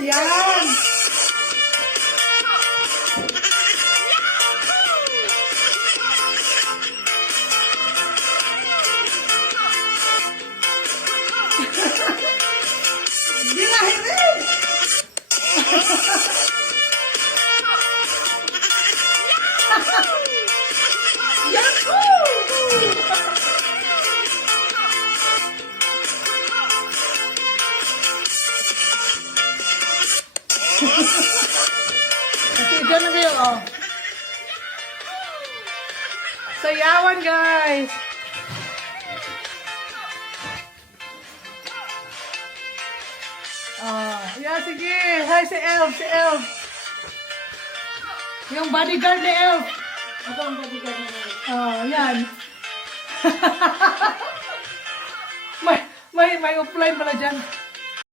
yan. Yan. Ginahirin. Kasi dyan na kayo, oh. Sayawan, guys. Oh, yeah, sige. Hi, si Elf, si Elf. Yung bodyguard ni Elf. Ito ang bodyguard na ngayon. Oh, yan. may offline pala dyan.